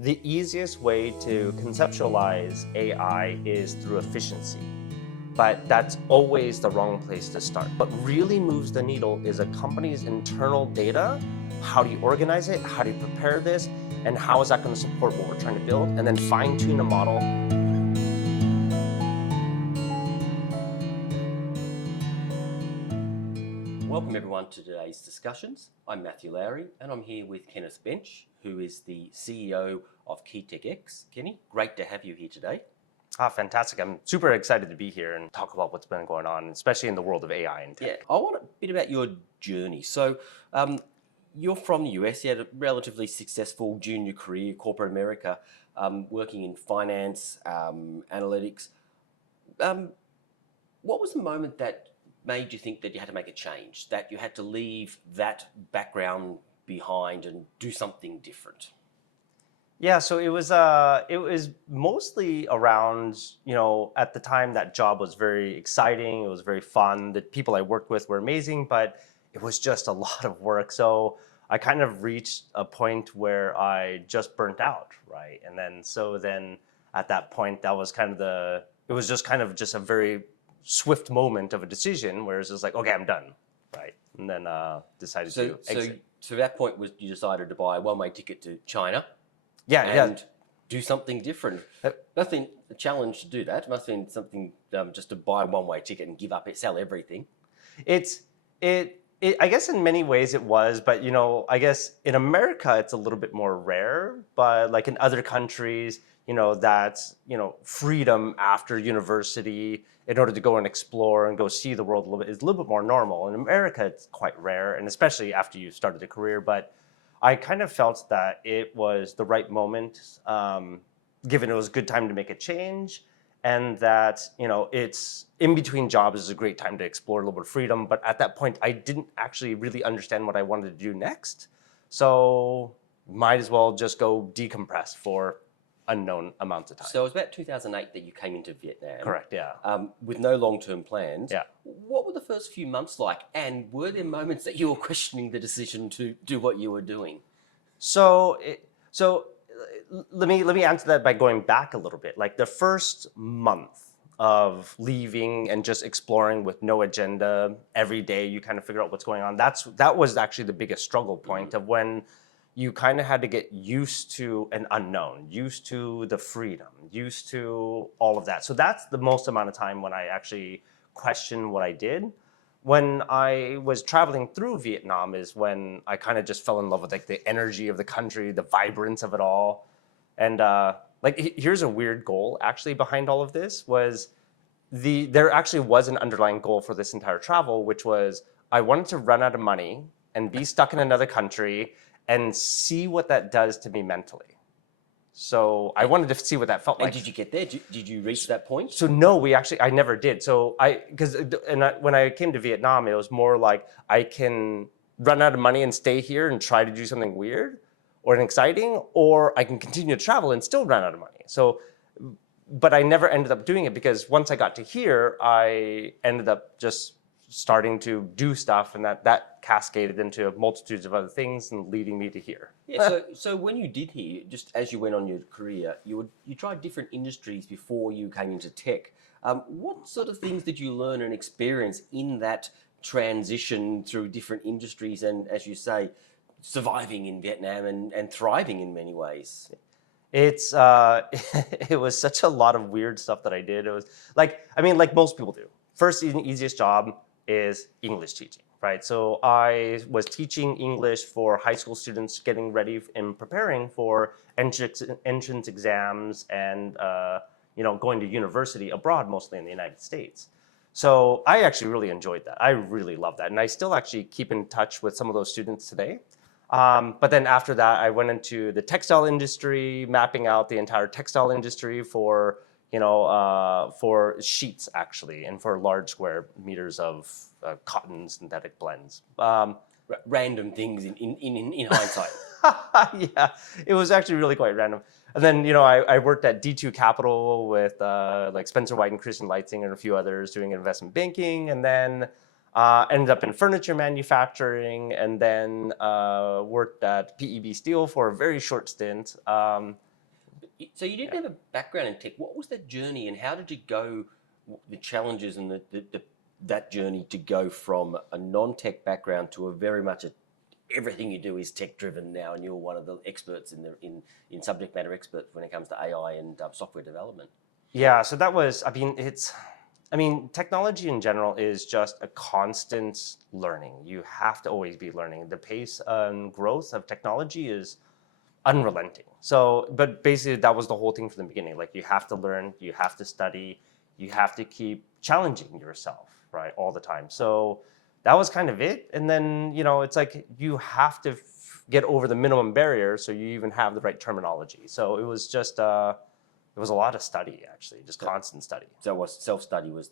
The easiest way to conceptualize AI is through efficiency, but that's always the wrong place to start. What really moves the needle is a company's internal data. How do you organize it? How do you prepare this? And how is that going to support what we're trying to build? And then fine tune a model. Welcome everyone to today's discussions. I'm Matthew Lowry and I'm here with Kenneth Bench, who is the CEO of KeyTechX. Kenny, great to have you here today. Fantastic. I'm super excited to be here and talk about what's been going on, especially in the world of AI and tech. Yeah, I want a bit about your journey. So you're from the US, you had a relatively successful junior career, corporate America, working in finance, analytics. What was the moment that made you think that you had to make a change, that you had to leave that background behind and do something different? Yeah, so it was mostly around, at the time that job was very exciting, it was very fun, the people I worked with were amazing, but it was just a lot of work. So I kind of reached a point where I just burnt out, right? And then at that point, that was it was just kind of just a very swift moment of a decision where it's just like, okay, I'm done, right? And then decided to exit. So that point was you decided to buy a one-way ticket to China. Yeah. Do something different. Must have been a challenge to do that. Must have been something just to buy a one-way ticket and give up it, sell everything. I guess in many ways it was, but I guess in America it's a little bit more rare, but like in other countries, that's freedom after university in order to go and explore and go see the world a little bit is a little bit more normal. In America it's quite rare, and especially after you started a career. But I kind of felt that it was the right moment, given it was a good time to make a change, and that it's in between jobs is a great time to explore a little bit of freedom. But at that point, I didn't actually really understand what I wanted to do next, so might as well just go decompress for unknown amounts of time. So it was about 2008 that you came into Vietnam. Correct, yeah. With no long-term plans. Yeah. What were the first few months like? And were there moments that you were questioning the decision to do what you were doing? So let me answer that by going back a little bit. Like the first month of leaving and just exploring with no agenda, every day you kind of figure out what's going on. That was actually the biggest struggle point of when you kind of had to get used to an unknown, used to the freedom, used to all of that. So that's the most amount of time when I actually questioned what I did. When I was traveling through Vietnam is when I kind of just fell in love with like the energy of the country, the vibrance of it all. And here's a weird goal actually behind all of this was there actually was an underlying goal for this entire travel, which was I wanted to run out of money and be stuck in another country and see what that does to me mentally. So I wanted to see what that felt like. And did you get there? Did you reach that point? So no, I never did. So when I came to Vietnam, it was more like I can run out of money and stay here and try to do something weird or exciting, or I can continue to travel and still run out of money. So, but I never ended up doing it because once I got to here, I ended up just starting to do stuff, and that cascaded into multitudes of other things and leading me to here. Yeah. So when you did here, just as you went on your career, you tried different industries before you came into tech. What sort of things did you learn and experience in that transition through different industries and, as you say, surviving in Vietnam and thriving in many ways? It's it was such a lot of weird stuff that I did. It was like most people do. First and easiest job is English teaching, right? So I was teaching English for high school students getting ready and preparing for entrance exams and going to university abroad, mostly in the United States. So I actually really enjoyed that. I really love that. And I still actually keep in touch with some of those students today. But then after that, I went into the textile industry, mapping out the entire textile industry for sheets actually, and for large square meters of cotton synthetic blends. Random things in hindsight. Yeah, it was actually really quite random. And then, I worked at D2 Capital with like Spencer White and Christian Leitzing and a few others doing investment banking, and then ended up in furniture manufacturing, and then worked at PEB Steel for a very short stint. So you didn't have a background in tech. What was that journey, and how did you go? The challenges and that journey to go from a non-tech background to a very much everything you do is tech-driven now, and you're one of the experts in subject matter experts when it comes to AI and software development. Yeah, so that was, technology in general is just a constant learning. You have to always be learning. The pace and growth of technology is unrelenting. So, but basically that was the whole thing from the beginning. Like you have to learn, you have to study, you have to keep challenging yourself, right, all the time. So that was kind of it. And then, it's like you have to get over the minimum barrier so you even have the right terminology. So it was just, it was a lot of study actually, just constant study. So was self-study was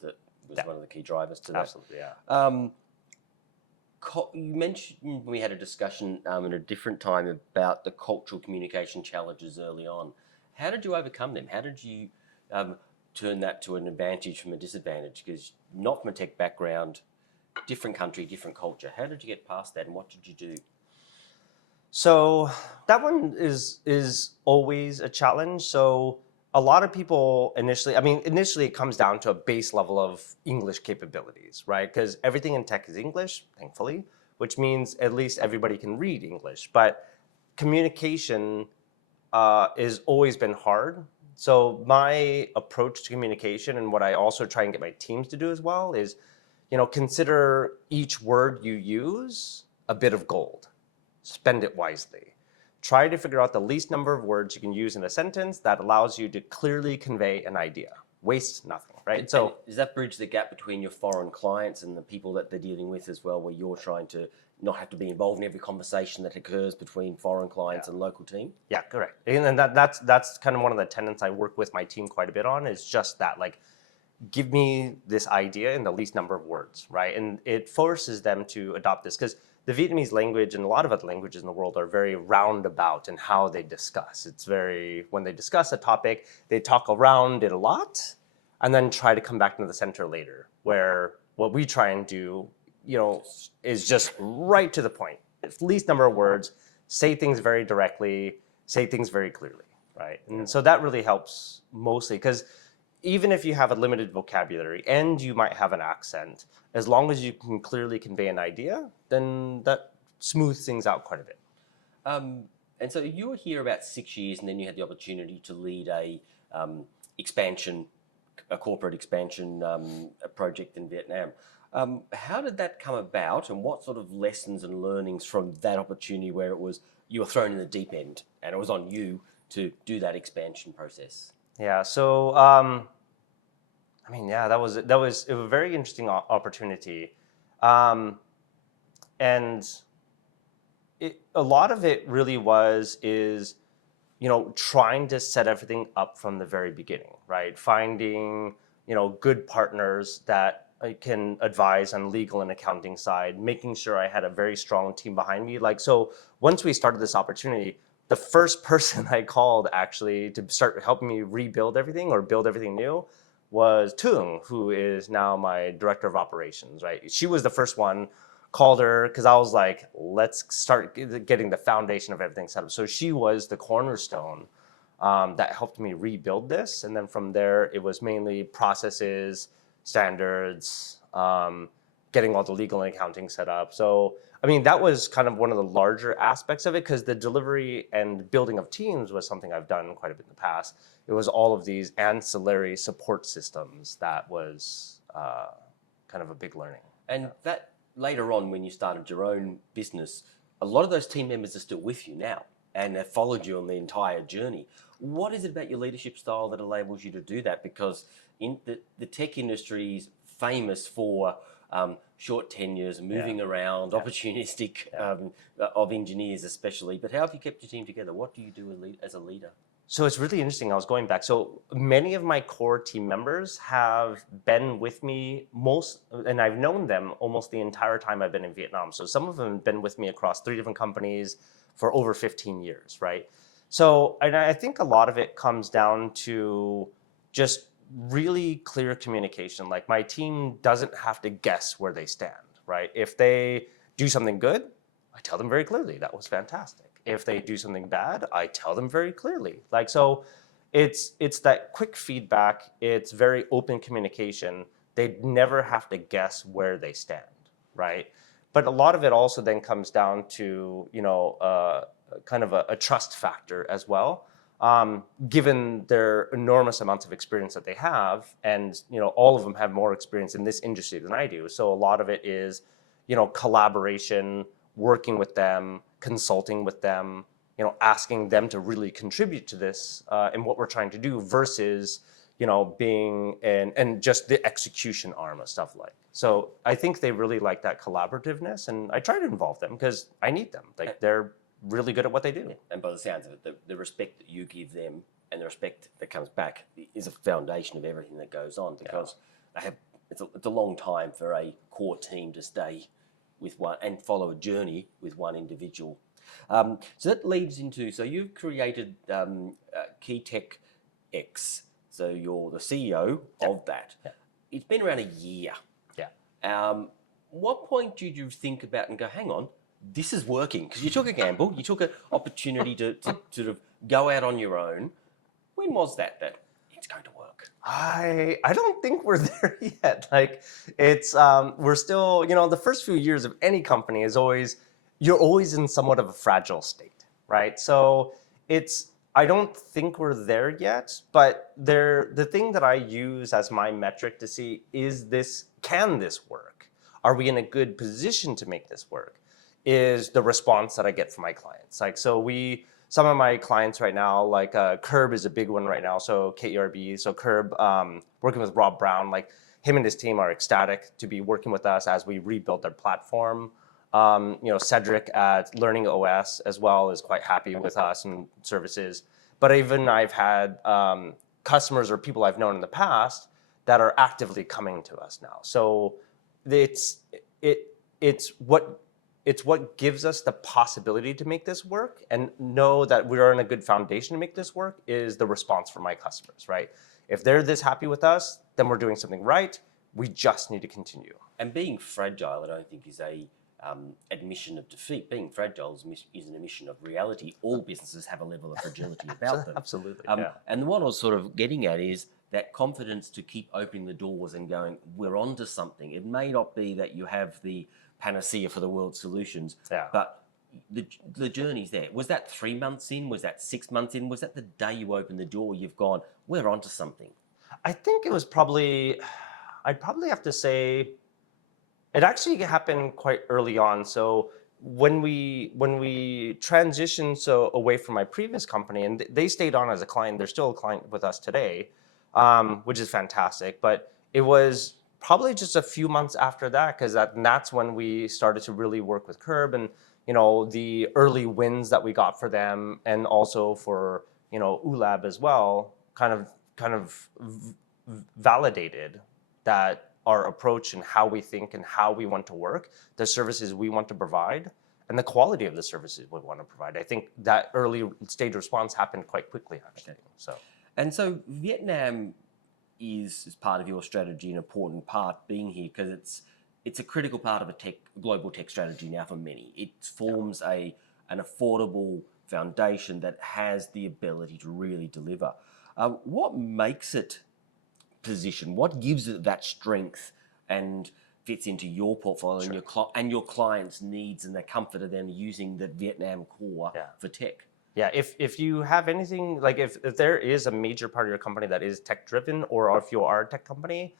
one of the key drivers to that. Absolutely, yeah. You mentioned we had a discussion at a different time about the cultural communication challenges early on. How did you overcome them? How did you turn that to an advantage from a disadvantage? Because not from a tech background, different country, different culture. How did you get past that, and what did you do? So that one is always a challenge. So a lot of people initially it comes down to a base level of English capabilities, right? Because everything in tech is English, thankfully, which means at least everybody can read English. But communication has always been hard. So my approach to communication, and what I also try and get my teams to do as well, is, consider each word you use a bit of gold. Spend it wisely. Try to figure out the least number of words you can use in a sentence that allows you to clearly convey an idea. Waste nothing, right? And does that bridge the gap between your foreign clients and the people that they're dealing with as well, where you're trying to not have to be involved in every conversation that occurs between foreign clients and local team? Yeah, correct. And that's kind of one of the tenets I work with my team quite a bit on, is just that, like, give me this idea in the least number of words, right? And it forces them to adopt this, because the Vietnamese language and a lot of other languages in the world are very roundabout in how they discuss. It's very, when they discuss a topic, they talk around it a lot and then try to come back to the center later, where what we try and do, is just right to the point. It's least number of words, say things very directly, say things very clearly, right? And so that really helps mostly, because even if you have a limited vocabulary and you might have an accent, as long as you can clearly convey an idea, then that smooths things out quite a bit. And so you were here about 6 years, and then you had the opportunity to lead a corporate expansion a project in Vietnam. How did that come about, and what sort of lessons and learnings from that opportunity, where it was you were thrown in the deep end and it was on you to do that expansion process? Yeah, so that was a very interesting opportunity, and a lot of it really is trying to set everything up from the very beginning, right? Finding good partners that I can advise on legal and accounting side, making sure I had a very strong team behind me. Like, so once we started this opportunity, the first person I called actually to start helping me rebuild everything or build everything new was Tung, who is now my director of operations, right? She was the first one. Called her because I was like, let's start getting the foundation of everything set up. So she was the cornerstone that helped me rebuild this. And then from there, it was mainly processes, standards, getting all the legal and accounting set up. So, that was kind of one of the larger aspects of it, because the delivery and building of teams was something I've done quite a bit in the past. It was all of these ancillary support systems that was kind of a big learning. And that later on, when you started your own business, a lot of those team members are still with you now and have followed you on the entire journey. What is it about your leadership style that enables you to do that? Because in the tech industry is famous for short tenures, moving around, opportunistic of engineers especially. But how have you kept your team together? What do you do as a leader? So it's really interesting. I was going back. So many of my core team members have been with me and I've known them almost the entire time I've been in Vietnam. So some of them have been with me across 3 different companies for over 15 years, right? So, and I think a lot of it comes down to just really clear communication. Like, my team doesn't have to guess where they stand, right? If they do something good, I tell them very clearly, that was fantastic. If they do something bad, I tell them very clearly. Like, so it's that quick feedback. It's very open communication. They never have to guess where they stand, right? But a lot of it also then comes down to, kind of a trust factor as well. Given their enormous amounts of experience that they have, and all of them have more experience in this industry than I do. So a lot of it is, collaboration, working with them, consulting with them, asking them to really contribute to this and what we're trying to do versus, being and just the execution arm of stuff like. So I think they really like that collaborativeness, and I try to involve them because I need them. Like, they're really good at what they do. And by the sounds of it, the respect that you give them and the respect that comes back is a foundation of everything that goes on, because it's a long time for a core team to stay with one and follow a journey with one individual. So that leads into, so you've created Key Tech X. So you're the CEO of that. Yeah. It's been around a year. Yeah. What point did you think about and go, hang on, this is working? Because you took a gamble, you took an opportunity to sort of go out on your own. When was that it's going to work? I don't think we're there yet. Like, it's we're still, the first few years of any company is always, you're always in somewhat of a fragile state, right? So I don't think we're there yet, but the thing that I use as my metric to see can this work? Are we in a good position to make this work? Is the response that I get from my clients. Like, so some of my clients right now, like Curb is a big one right now. So KERB, so Curb, working with Rob Brown, like him and his team are ecstatic to be working with us as we rebuild their platform. Cedric at Learning OS as well is quite happy with us and services. But even I've had customers or people I've known in the past that are actively coming to us now. So it's what gives us the possibility to make this work, and know that we're in a good foundation to make this work is the response from my customers, right? If they're this happy with us, then we're doing something right. We just need to continue. And being fragile, I don't think is a admission of defeat. Being fragile is an admission of reality. All businesses have a level of fragility about them. Absolutely. And what I was sort of getting at is that confidence to keep opening the doors and going, we're onto something. It may not be that you have the panacea for the world's solutions, but the journey's there. Was that 3 months in? Was that 6 months in? Was that the day you opened the door, you've gone, we're onto something? I think it was I'd probably have to say, it actually happened quite early on. So when we transitioned away from my previous company, and they stayed on as a client, they're still a client with us today, which is fantastic. But it was probably just a few months after that, because that's when we started to really work with Curb, and the early wins that we got for them, and also for ULAB as well, kind of validated that our approach and how we think and how we want to work, the services we want to provide, and the quality of the services we want to provide. I think that early stage response happened quite quickly, actually. So Vietnam is part of your strategy, an important part being here, because it's a critical part of a global tech strategy now for many. It forms an affordable foundation that has the ability to really deliver. What makes it position? What gives it that strength and fits into your portfolio and your clients' needs and the comfort of them using the Vietnam core for tech? Yeah, if you have anything, like if there is a major part of your company that is tech driven, or if you are a tech company,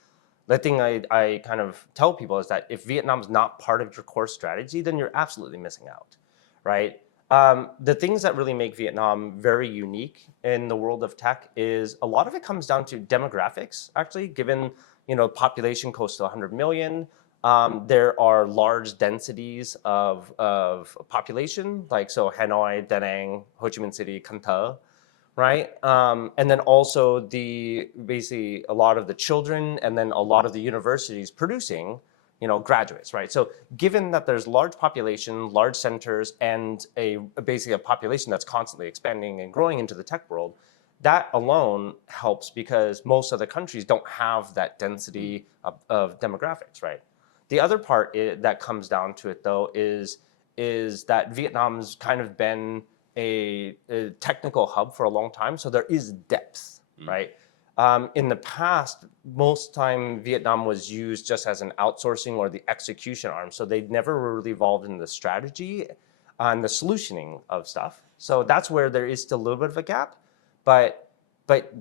the thing I kind of tell people is that if Vietnam's not part of your core strategy, then you're absolutely missing out, right? The things that really make Vietnam very unique in the world of tech is a lot of it comes down to demographics, actually, given population close to 100 million. There are large densities of population, like so Hanoi, Da Nang, Ho Chi Minh City, Can Tho, right? And then also basically a lot of the children, and then a lot of the universities producing graduates, right? So given that there's large population, large centers, and basically a population that's constantly expanding and growing into the tech world, that alone helps, because most other countries don't have that density of demographics, right? The other part that comes down to it, though, is is that Vietnam's kind of been a technical hub for a long time, so there is depth, right? In the past, most time Vietnam was used just as an outsourcing or the execution arm, so they never really evolved in the strategy and the solutioning of stuff. So that's where there is still a little bit of a gap, but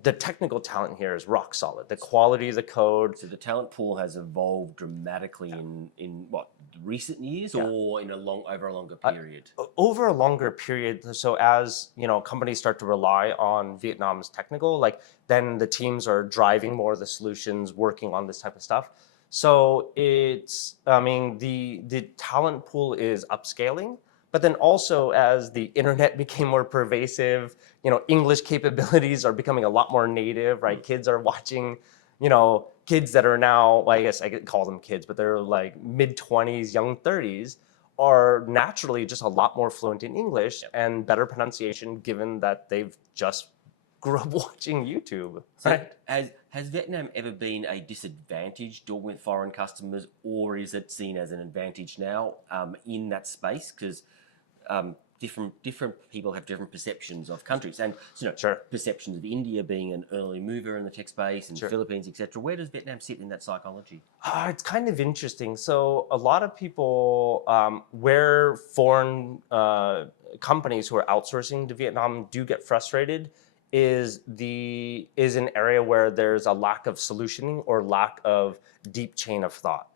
the technical talent here is rock solid. The quality of the code. So the talent pool has evolved dramatically in what, recent years, or in over a longer period? Over a longer period. So as companies start to rely on Vietnam's technical, like then the teams are driving more of the solutions, working on this type of stuff. So the talent pool is upscaling. But then also as the internet became more pervasive, English capabilities are becoming a lot more native, right? Kids are watching, kids that are now, well, I guess I could call them kids, but they're like mid-20s, young 30s, are naturally just a lot more fluent in English and better pronunciation given that they've just grew up watching YouTube, right? So has Vietnam ever been a disadvantage dealing with foreign customers, or is it seen as an advantage now in that space? Because different people have different perceptions of countries, and perceptions of India being an early mover in the tech space, and Philippines, etc. Where does Vietnam sit in that psychology? It's kind of interesting. So a lot of people, where foreign companies who are outsourcing to Vietnam do get frustrated, is an area where there's a lack of solutioning or lack of deep chain of thought,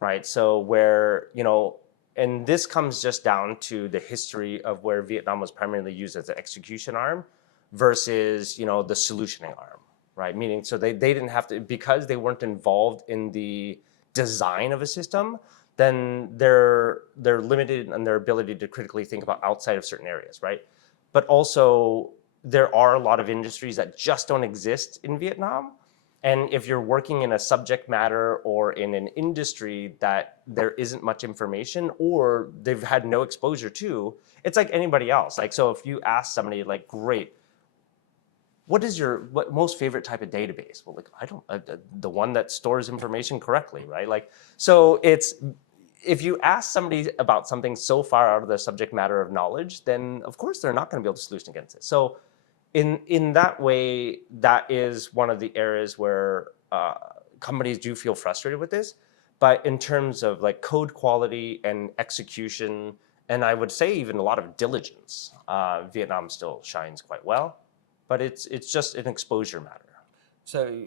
right? So where and this comes just down to the history of where Vietnam was primarily used as an execution arm versus, the solutioning arm, right? Meaning, so they didn't have to, because they weren't involved in the design of a system, then they're limited in their ability to critically think about outside of certain areas, right? But also, there are a lot of industries that just don't exist in Vietnam. And if you're working in a subject matter or in an industry that there isn't much information or they've had no exposure to, it's like anybody else. Like, so if you ask somebody like, great, what is your most favorite type of database? Well, like, the one that stores information correctly, right? Like, so if you ask somebody about something so far out of their subject matter of knowledge, then of course they're not going to be able to solution against it. So in that way, that is one of the areas where companies do feel frustrated with this. But in terms of like code quality and execution, and I would say even a lot of diligence, Vietnam still shines quite well. But it's just an exposure matter. So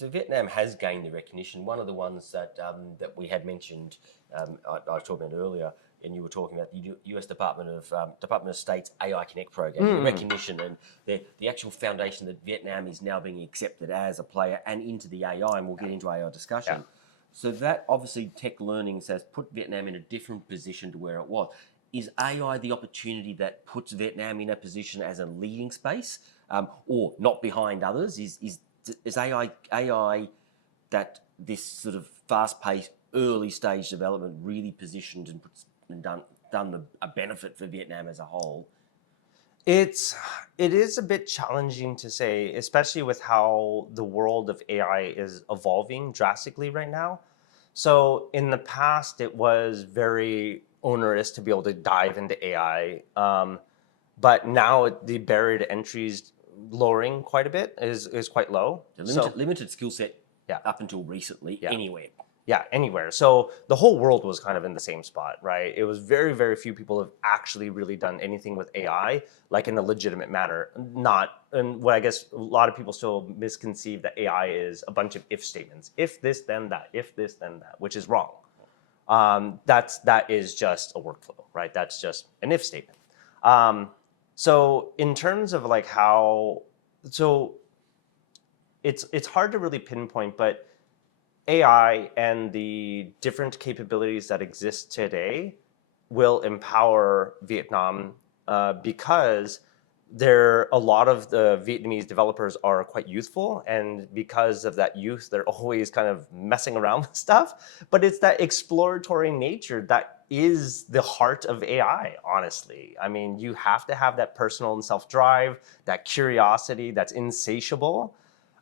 Vietnam has gained the recognition. One of the ones that we had mentioned, I was talking about earlier, and you were talking about the U.S. Department of State's AI Connect program, the recognition and the actual foundation that Vietnam is now being accepted as a player and into the AI, and we'll get into AI discussion. Yeah. So that obviously tech learnings has put Vietnam in a different position to where it was. Is AI the opportunity that puts Vietnam in a position as a leading space, or not behind others? Is AI that this sort of fast-paced, early-stage development really positioned and done a benefit for Vietnam as a whole? It is a bit challenging to say, especially with how the world of AI is evolving drastically right now. So in the past, it was very onerous to be able to dive into AI, but now the barrier to entry is lowering quite a bit, is quite low. Limited skill set up until recently, anywhere. Yeah, anywhere. So the whole world was kind of in the same spot, right? It was very, very few people have actually really done anything with AI, like in a legitimate manner. And what I guess a lot of people still misconceive that AI is a bunch of if statements. If this, then that. If this, then that, which is wrong. That is just a workflow, right? That's just an if statement. So in terms of like it's hard to really pinpoint, but AI and the different capabilities that exist today will empower Vietnam because a lot of the Vietnamese developers are quite youthful, and because of that youth, they're always kind of messing around with stuff. But it's that exploratory nature that is the heart of AI, honestly. I mean, you have to have that personal and self-drive, that curiosity that's insatiable.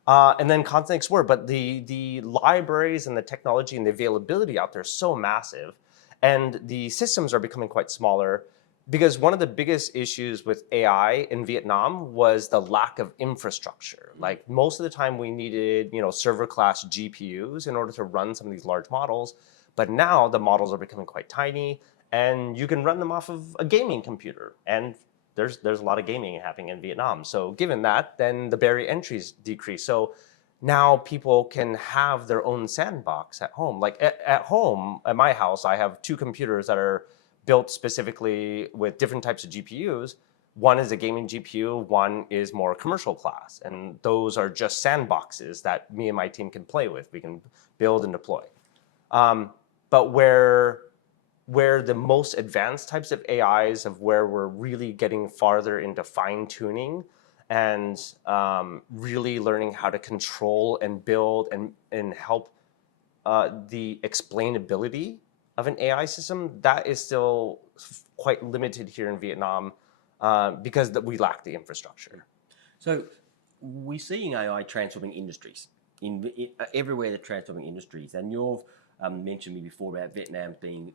And then constantly explore. But the libraries and the technology and the availability out there is so massive. And the systems are becoming quite smaller because one of the biggest issues with AI in Vietnam was the lack of infrastructure. Like most of the time we needed, server class GPUs in order to run some of these large models. But now the models are becoming quite tiny and you can run them off of a gaming computer. And there's a lot of gaming happening in Vietnam. So given that, then the barrier entries decrease. So now people can have their own sandbox at home. Like at home, at my house, I have two computers that are built specifically with different types of GPUs. One is a gaming GPU, one is more commercial class. And those are just sandboxes that me and my team can play with. We can build and deploy. But where the most advanced types of AIs of where we're really getting farther into fine tuning and really learning how to control and build and help the explainability of an AI system, that is still quite limited here in Vietnam because we lack the infrastructure. So we're seeing AI transforming industries. Everywhere they're transforming industries. And you've mentioned me before about Vietnam being,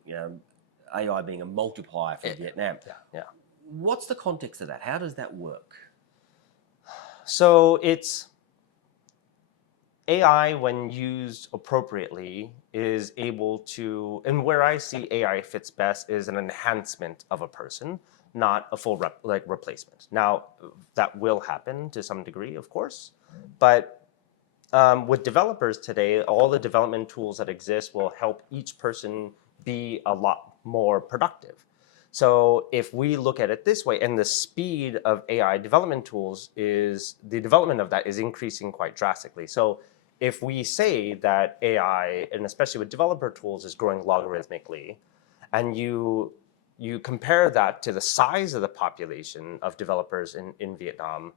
AI being a multiplier for Vietnam. Yeah. What's the context of that? How does that work? So it's AI, when used appropriately, is able to, and where I see AI fits best is an enhancement of a person, not a full replacement. Now, that will happen to some degree, of course, but with developers today, all the development tools that exist will help each person be a lot more productive. So if we look at it this way, and the speed of AI development tools is, the development of that is increasing quite drastically. So if we say that AI, and especially with developer tools, is growing logarithmically, and you compare that to the size of the population of developers in Vietnam,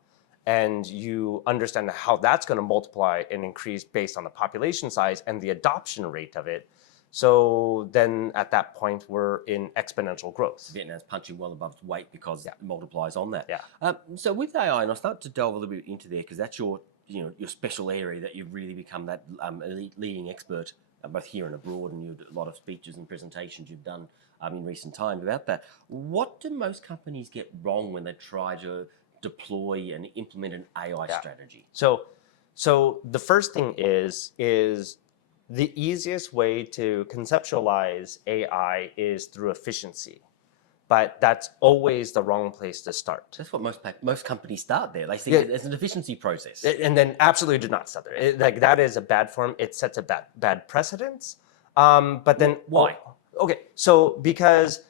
and you understand how that's going to multiply and increase based on the population size and the adoption rate of it, so then at that point, we're in exponential growth. Vietnam's punching well above its weight because it multiplies on that. Yeah. So with AI, and I'll start to delve a little bit into there because that's your special area that you've really become that leading expert both here and abroad, and a lot of speeches and presentations you've done in recent times about that. What do most companies get wrong when they try to deploy and implement an AI strategy? So the first thing is the easiest way to conceptualize AI is through efficiency, but that's always the wrong place to start. That's what most companies start there. They see it as an efficiency process. And then absolutely do not start there. That is a bad form. It sets a bad precedence. But then why? Okay, so because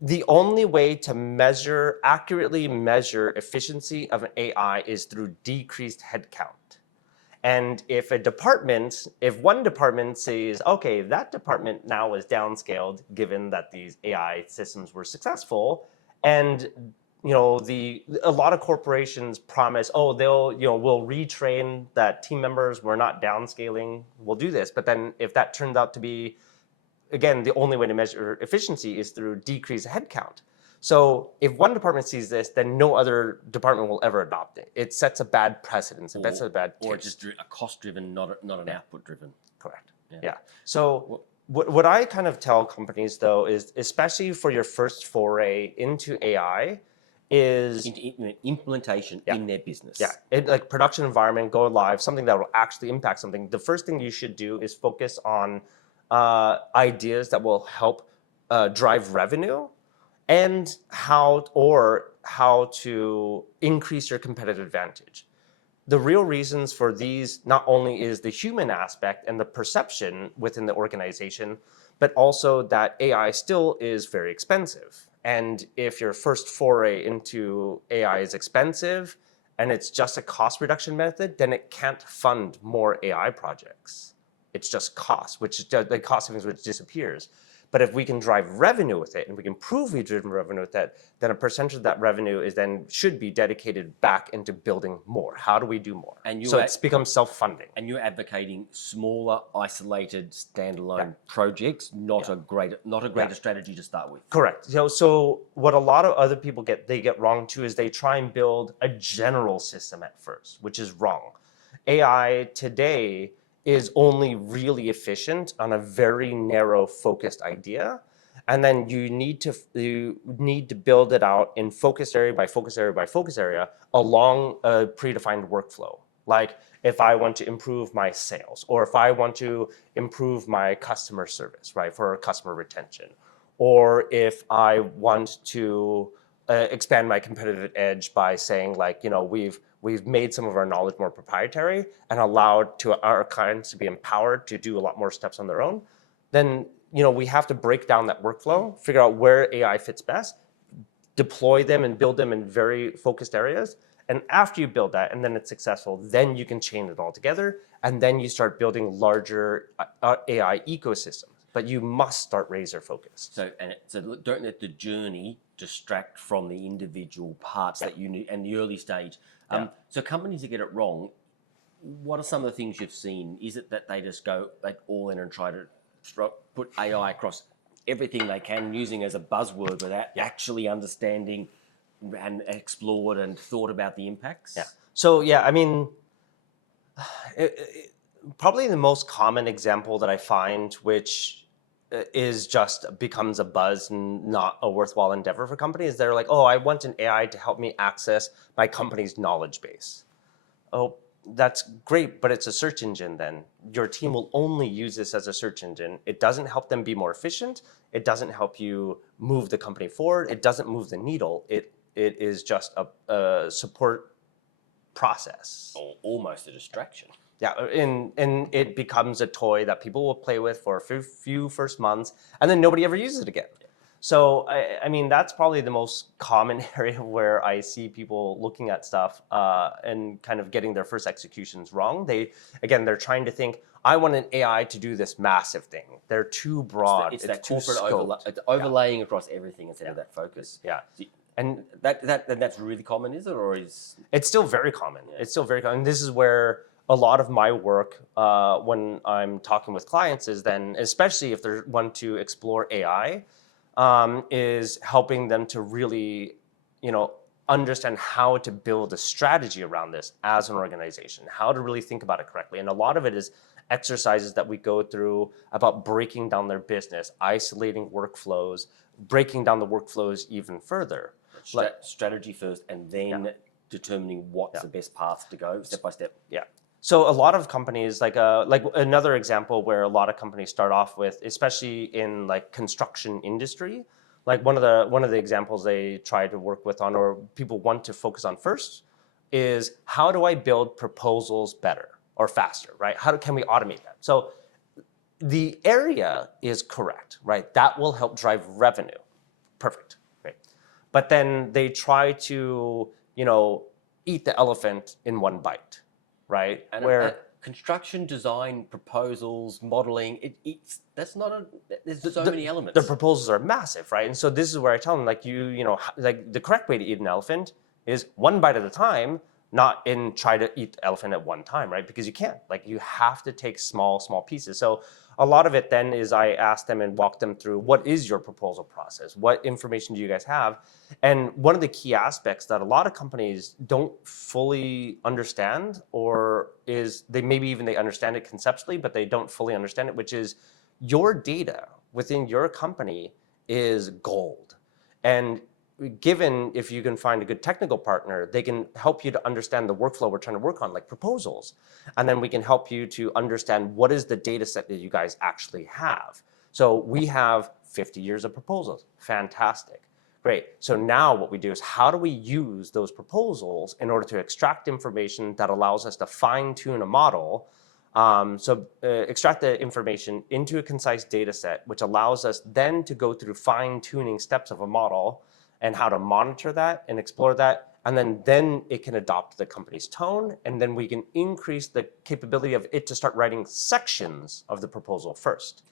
the only way to accurately measure efficiency of an AI is through decreased headcount. And if one department says, okay, that department now is downscaled given that these AI systems were successful, and a lot of corporations promise, we'll retrain that team members, we're not downscaling, we'll do this. But then if that turns out to be, again, the only way to measure efficiency is through decreased headcount. So if one department sees this, then no other department will ever adopt it. It sets a bad precedence. It sets a bad taste. Or just a cost-driven, not an output-driven. Correct. Yeah. So what I kind of tell companies, though, is especially for your first foray into AI, is into implementation in their business. Yeah, like production environment, go live, something that will actually impact something. The first thing you should do is focus on ideas that will help drive revenue, and how to increase your competitive advantage. The real reasons for these not only is the human aspect and the perception within the organization, but also that AI still is very expensive. And if your first foray into AI is expensive and it's just a cost reduction method, then it can't fund more AI projects. It's just cost, the cost savings which disappears. But if we can drive revenue with it, and we can prove we've driven revenue with that, then a percentage of that revenue should be dedicated back into building more. How do we do more? So it's become self-funding. And you're advocating smaller, isolated, standalone projects, not a greater strategy to start with. Correct. So what a lot of other people get wrong too is they try and build a general system at first, which is wrong. AI today is only really efficient on a very narrow focused idea. and then you need to build it out in focus area by focus area by focus area along a predefined workflow. Like if I want to improve my sales, or if I want to improve my customer service, right, for customer retention, or if I want to expand my competitive edge by saying, like, we've made some of our knowledge more proprietary and allowed to our clients to be empowered to do a lot more steps on their own, then we have to break down that workflow, figure out where AI fits best, deploy them and build them in very focused areas. And after you build that and then it's successful, then you can chain it all together, and then you start building larger AI ecosystems. But you must start razor focused. So don't let the journey distract from the individual parts that you need and the early stage. So companies that get it wrong, what are some of the things you've seen? Is it that they just go like all in and try to put AI across everything they can, using as a buzzword without actually understanding and explored and thought about the impacts? Yeah. So I mean, probably the most common example that I find, which is just becomes a buzz and not a worthwhile endeavor for companies, they're like, oh, I want an AI to help me access my company's knowledge base. Oh, that's great, but it's a search engine then. Your team will only use this as a search engine. It doesn't help them be more efficient. It doesn't help you move the company forward. It doesn't move the needle. It is just a support process. Almost a distraction. Yeah, and it becomes a toy that people will play with for a few first months, and then nobody ever uses it again. So, I mean, that's probably the most common area where I see people looking at stuff and kind of getting their first executions wrong. They're trying to think, I want an AI to do this massive thing. They're too broad. It's that too corporate overlaying across everything instead of that focus. Yeah. And that's really common, is it, or is it's still very common? Yeah. It's still very common. And this is where a lot of my work when I'm talking with clients is then, especially if they want to explore AI, is helping them to really, understand how to build a strategy around this as an organization, how to really think about it correctly. And a lot of it is exercises that we go through about breaking down their business, isolating workflows, breaking down the workflows even further. Strategy first, and then determining what's the best path to go step by step. Yeah. So a lot of companies, like another example where a lot of companies start off with, especially in like construction industry, like one of the examples they try to work with on, or people want to focus on first, is how do I build proposals better or faster, right? Can we automate that? So the area is correct, right? That will help drive revenue. Perfect, right? But then they try to, eat the elephant in one bite. Right, and where construction design, proposals, modeling, there's so many elements. The proposals are massive, right? And so this is where I tell them, like, like the correct way to eat an elephant is one bite at a time, not try to eat the elephant at one time, right? Because you can't. Like, you have to take small pieces. So a lot of it then is I ask them and walk them through, what is your proposal process? What information do you guys have? And one of the key aspects that a lot of companies don't fully understand, or is they understand it conceptually, but they don't fully understand it, which is your data within your company is gold. And given if you can find a good technical partner, they can help you to understand the workflow we're trying to work on, like proposals. And then we can help you to understand what is the data set that you guys actually have. So we have 50 years of proposals. Fantastic. Great. So now what we do is, how do we use those proposals in order to extract information that allows us to fine tune a model? Extract the information into a concise data set, which allows us then to go through fine tuning steps of a model and how to monitor that and explore that. And then it can adopt the company's tone, and then we can increase the capability of it to start writing sections of the proposal first.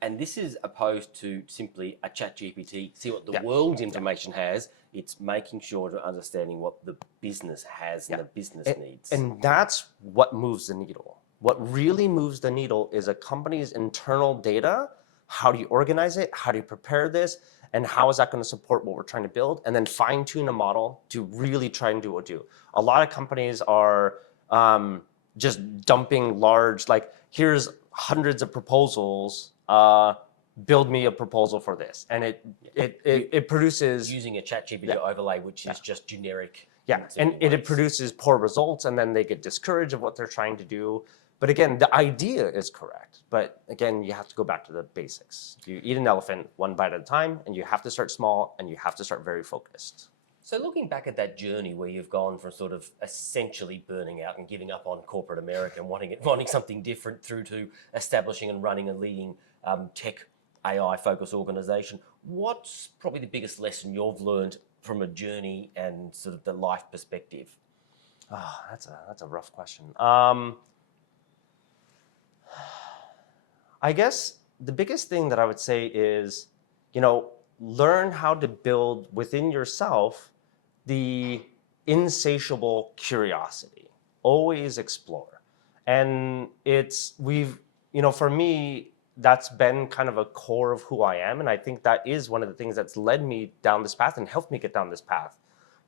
And this is opposed to simply a chat GPT, see what the world's information has. It's making sure to understanding what the business has and the business needs. And that's what moves the needle. What really moves the needle is a company's internal data. How do you organize it? How do you prepare this? And how is that going to support what we're trying to build? And then fine tune a model to really try and do what we do. A lot of companies are just dumping large, like, here's hundreds of proposals, build me a proposal for this, and it produces Using a ChatGPT overlay, which is just generic. and it produces poor results, and then they get discouraged of what they're trying to do. But again, the idea is correct. But again, you have to go back to the basics. You eat an elephant one bite at a time, and you have to start small, and you have to start very focused. So looking back at that journey where you've gone from sort of essentially burning out and giving up on corporate America and wanting something different through to establishing and running a leading tech AI-focused organization, what's probably the biggest lesson you've learned from a journey and sort of the life perspective? Oh, that's a rough question. I guess the biggest thing that I would say is, learn how to build within yourself the insatiable curiosity. Always explore. And for me, that's been kind of a core of who I am. And I think that is one of the things that's led me down this path and helped me get down this path.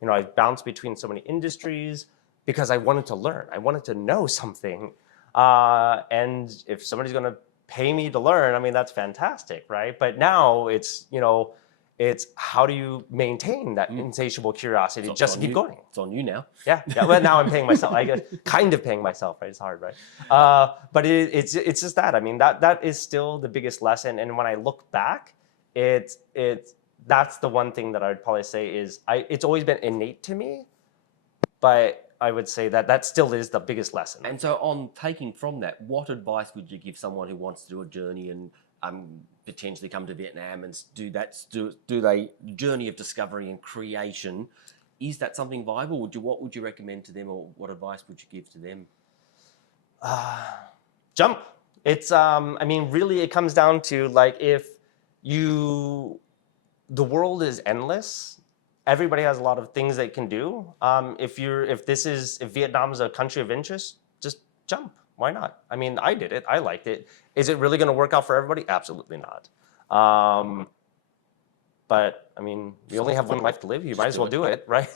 I've bounced between so many industries because I wanted to learn. I wanted to know something. And if somebody's going to pay me to learn, I mean, that's fantastic, right? But now it's how do you maintain that insatiable curiosity just to keep going? It's on you now. Yeah. Well, now I'm paying myself. I guess kind of paying myself, right? It's hard, right? But it's just that. I mean, that is still the biggest lesson. And when I look back, that's the one thing that I would probably say is it's always been innate to me, but I would say that still is the biggest lesson. And so on taking from that, what advice would you give someone who wants to do a journey and potentially come to Vietnam and do the journey of discovery and creation? Is that something viable? What would you recommend to them, or what advice would you give to them? Jump. It's really it comes down to the world is endless. Everybody has a lot of things they can do. If Vietnam is a country of interest, just jump. Why not? I mean, I did it. I liked it. Is it really going to work out for everybody? Absolutely not. But I mean, we only have one life to live. You might as well do it, right?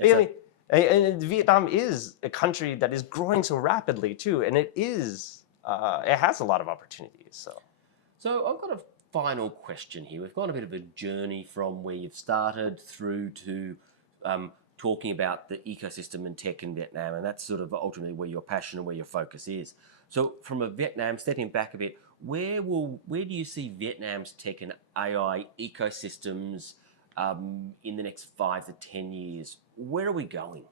Okay. And Vietnam is a country that is growing so rapidly too, and it has a lot of opportunities. So I've got a final question here. We've gone a bit of a journey from where you've started through to talking about the ecosystem and tech in Vietnam, and that's sort of ultimately where your passion and where your focus is. So from a Vietnam, stepping back a bit, where do you see Vietnam's tech and AI ecosystems in the next 5 to 10 years? Where are we going?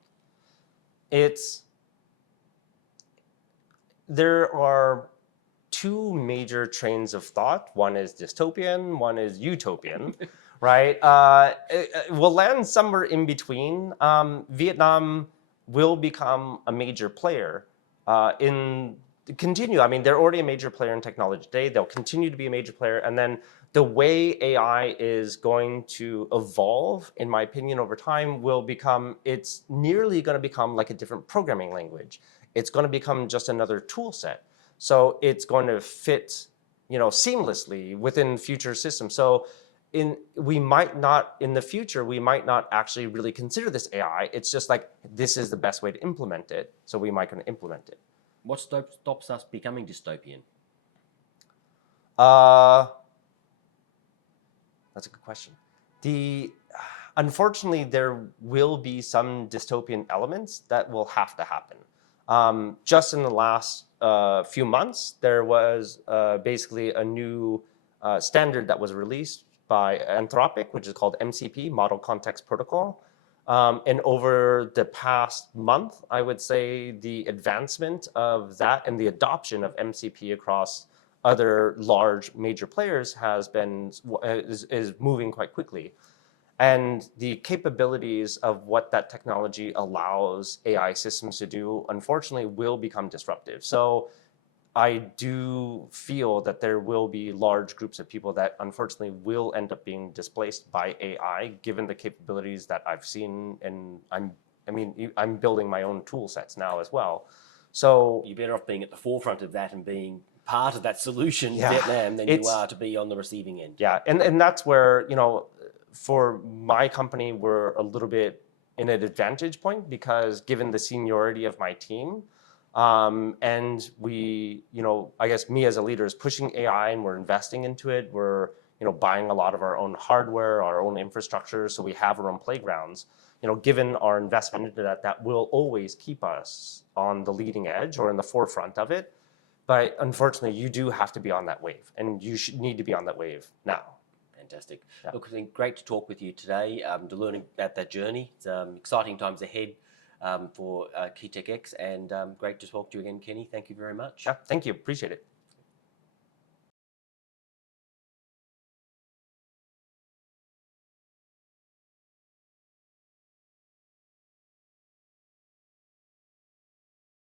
There are two major trains of thought. One is dystopian, one is utopian, right? We'll land somewhere in between. Vietnam will become a major player continue. I mean, they're already a major player in technology today. They'll continue to be a major player. And then the way AI is going to evolve, in my opinion, over time it's nearly going to become like a different programming language. It's going to become just another tool set. So it's going to fit, seamlessly within future systems. So in the future, we might not actually really consider this AI. It's just like, this is the best way to implement it. So we might going to implement it. What stops us becoming dystopian? That's a good question. Unfortunately, there will be some dystopian elements that will have to happen. Just in the last few months, there was basically a new standard that was released by Anthropic, which is called MCP, Model Context Protocol. And over the past month, I would say the advancement of that and the adoption of MCP across other large major players is moving quite quickly. And the capabilities of what that technology allows AI systems to do, unfortunately, will become disruptive. So I do feel that there will be large groups of people that unfortunately will end up being displaced by AI, given the capabilities that I've seen. And I'm building my own tool sets now as well. So you're better off being at the forefront of that and being part of that solution in Vietnam than you are to be on the receiving end. Yeah, and that's where, for my company, we're a little bit in an advantage point because given the seniority of my team, And we, I guess me as a leader is pushing AI, and we're investing into it. We're, buying a lot of our own hardware, our own infrastructure, so we have our own playgrounds. Given our investment into that, that will always keep us on the leading edge or in the forefront of it. But unfortunately, you do have to be on that wave, and you should need to be on that wave now. Fantastic. Look, it's been great to talk with you today, to learn about that journey. It's exciting times ahead for KeyTechX, and great to talk to you again, Kenny. Thank you very much. Yeah, thank you. Appreciate it.